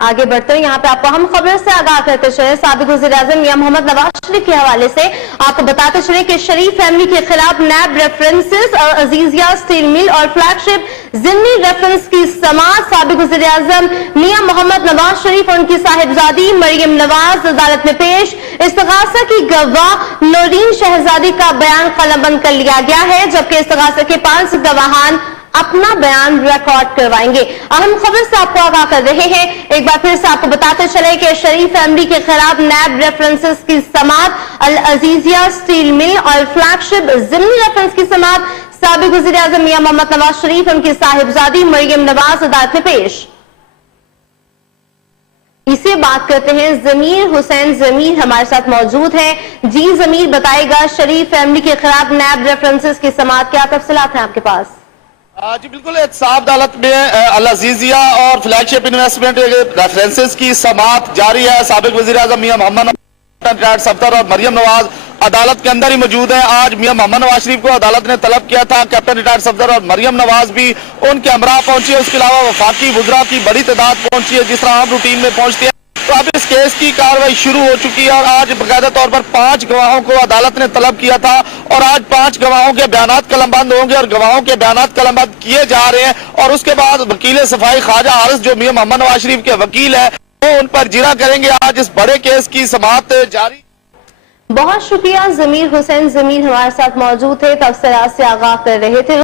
आगे बढ़ते हैं, यहाँ पे आपको हम खबर से आगाह करते चले। साबिक वज़ीर-ए-आज़म मियां मोहम्मद नवाज शरीफ के हवाले से आपको बताते चले कि शरीफ फैमिली के खिलाफ नैब रेफरेंसेस और अजीजिया स्टील मिल और फ्लैगशिप ज़िमनी रेफरेंस की समाअत। साबिक वज़ीर-ए-आज़म मियां मोहम्मद नवाज शरीफ और उनकी साहिबजादी मरियम नवाज अदालत में पेश। इस्तिगासा की गवाह नौरीन शहजादी का बयान कलमबंद कर लिया गया है, जबकि इस्तिगासा के 5 गवाहान अपना बयान रिकॉर्ड करवाएंगे। अहम खबर से आपको आगाह कर रहे हैं। एक बार फिर से आपको बताते चले कि शरीफ फैमिली के खिलाफ नैब रेफरेंसेस की समाअत, अल अजीजिया स्टील मिल और फ्लैगशिप ज़िमनी रेफरेंस की समाअत। साबिक वज़ीर-ए-आज़म मियां मोहम्मद नवाज शरीफ उनकी साहिबजादी मरियम नवाज अदालत में पेश। इसे बात करते हैं, ज़मीर हुसैन ज़मीर हमारे साथ मौजूद है। जी ज़मीर, बताएगा शरीफ फैमिली के खिलाफ नैब रेफरेंसेस की समाअत, क्या तफसीलात हैं आपके पास? जी बिल्कुल, एहतसाब अदालत में अल अजीजिया और फ्लैगशिप इन्वेस्टमेंट रेफरेंसेस की समाअत जारी है। साबिक वज़ीर-ए-आज़म मियां मोहम्मद रिटायर्ड सफदर और मरियम नवाज अदालत के अंदर ही मौजूद है। आज मियां मोहम्मद नवाज शरीफ को अदालत ने तलब किया था। कैप्टन रिटायर्ड सफदर और मरियम नवाज भी उनके हमरा पहुंची है। उसके अलावा वफाकी वुज़रा की बड़ी तादाद पहुंची है, जिस तरह हम रूटीन में पहुंचते हैं। तो अब इस केस की कार्रवाई शुरू हो चुकी है और आज बाकायदा तौर पर 5 गवाहों को अदालत ने तलब किया था और आज 5 गवाहों के बयानात कलमबंद होंगे और गवाहों के बयानात कलमबंद किए जा रहे हैं। और उसके बाद वकील सफाई ख्वाजा हारिस, जो मियां मोहम्मद नवाज शरीफ के वकील है, वो उन पर जिरा करेंगे। आज इस बड़े केस की समाअत जारी। बहुत शुक्रिया ज़मीर हुसैन ज़मीर हमारे साथ मौजूद थे, तफसीलात से आगाह कर रहे थे।